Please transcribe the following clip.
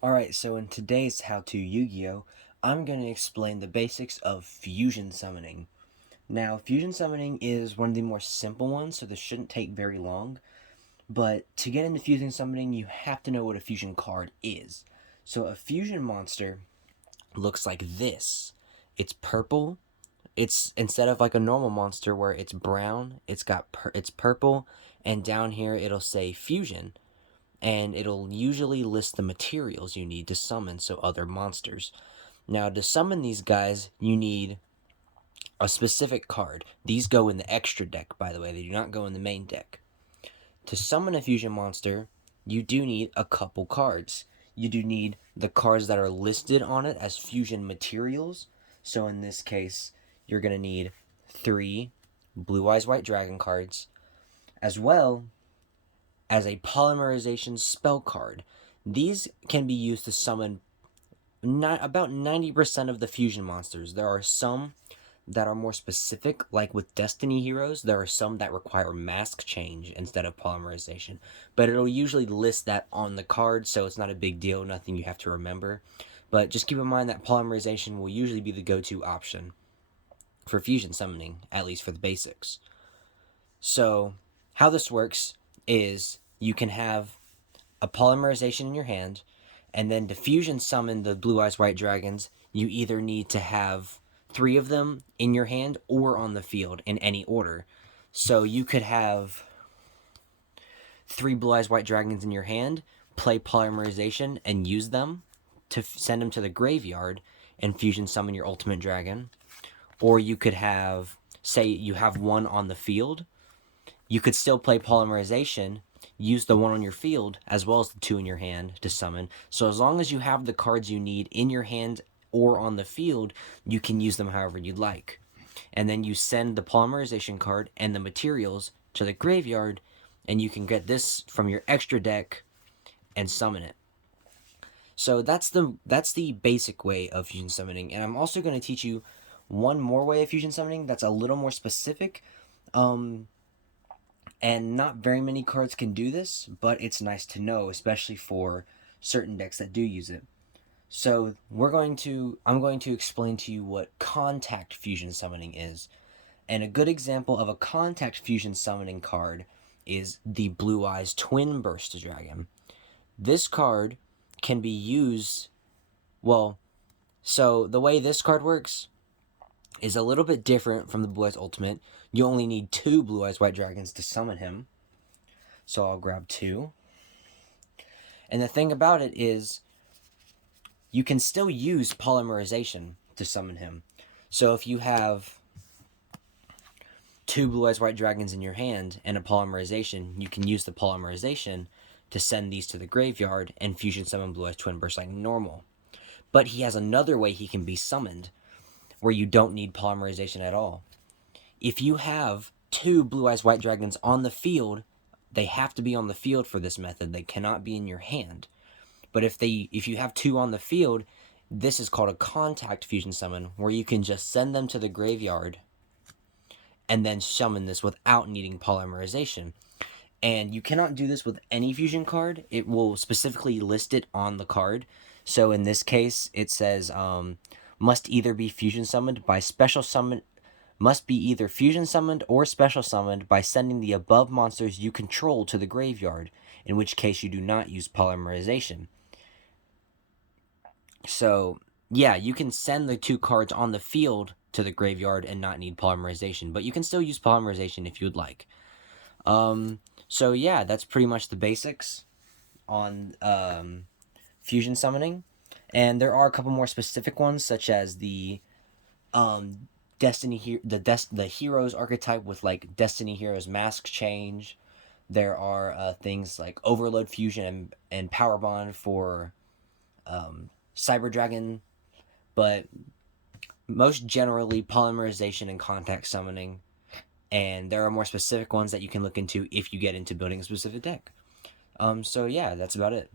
Alright, so in today's How to Yu-Gi-Oh, I'm going to explain the basics of fusion summoning. Now, fusion summoning is one of the more simple ones, so this shouldn't take very long. But to get into fusion summoning, you have to know what a fusion card is. So a fusion monster looks like this. It's purple. It's instead of like a normal monster where it's brown, it's purple, and down here it'll say fusion, and it'll usually list the materials you need to summon so other monsters. Now, to summon these guys, you need a specific card. These go in the extra deck, by the way, they do not go in the main deck. To summon a fusion monster, you do need a couple cards. You do need the cards that are listed on it as fusion materials. So in this case, you're going to need 3 Blue Eyes White Dragon cards, as well as a polymerization spell card. These can be used to summon about 90% of the fusion monsters. There are some that are more specific, like with Destiny Heroes. There are some that require mask change instead of polymerization, but it'll usually list that on the card, so it's not a big deal, nothing you have to remember. But just keep in mind that polymerization will usually be the go-to option for fusion summoning, at least for the basics. So how this works is you can have a polymerization in your hand, and then to fusion summon the Blue Eyes White Dragons, you either need to have 3 of them in your hand or on the field in any order. So you could have 3 Blue Eyes White Dragons in your hand, play polymerization, and use them to send them to the graveyard and fusion summon your ultimate dragon. Or you could have, say you have 1 on the field, you could still play polymerization, use the 1 on your field as well as the 2 in your hand to summon. So as long as you have the cards you need in your hand or on the field, you can use them however you'd like. And then you send the polymerization card and the materials to the graveyard, and you can get this from your extra deck and summon it. So that's the basic way of fusion summoning, and I'm also going to teach you one more way of fusion summoning that's a little more specific. And not very many cards can do this, but it's nice to know, especially for certain decks that do use it. So I'm going to explain to you what contact fusion summoning is. And a good example of a contact fusion summoning card is the Blue Eyes Twin Burst Dragon. This card can be used, so the way this card works is a little bit different from the Blue Eyes Ultimate. You only need 2 Blue Eyes White Dragons to summon him. So I'll grab 2. And the thing about it is, you can still use polymerization to summon him. So if you have 2 Blue Eyes White Dragons in your hand and a polymerization, you can use the polymerization to send these to the graveyard and fusion summon Blue Eyes Twin Burst like normal. But he has another way he can be summoned, where you don't need polymerization at all. If you have 2 Blue Eyes White Dragons on the field, they have to be on the field for this method. They cannot be in your hand. But if you have 2 on the field, this is called a contact fusion summon, where you can just send them to the graveyard and then summon this without needing polymerization. And you cannot do this with any fusion card. It will specifically list it on the card. So in this case, it says must either be fusion summoned by special summon, must be either fusion summoned or special summoned by sending the above monsters you control to the graveyard, in which case you do not use polymerization. So yeah, you can send the 2 cards on the field to the graveyard and not need polymerization, but you can still use polymerization if you'd like. So yeah, that's pretty much the basics on fusion summoning. And there are a couple more specific ones, such as the the heroes archetype with like Destiny Heroes mask change. There are things like Overload Fusion and Power Bond for Cyber Dragon, but most generally polymerization and contact summoning. And there are more specific ones that you can look into if you get into building a specific deck. So yeah, that's about it.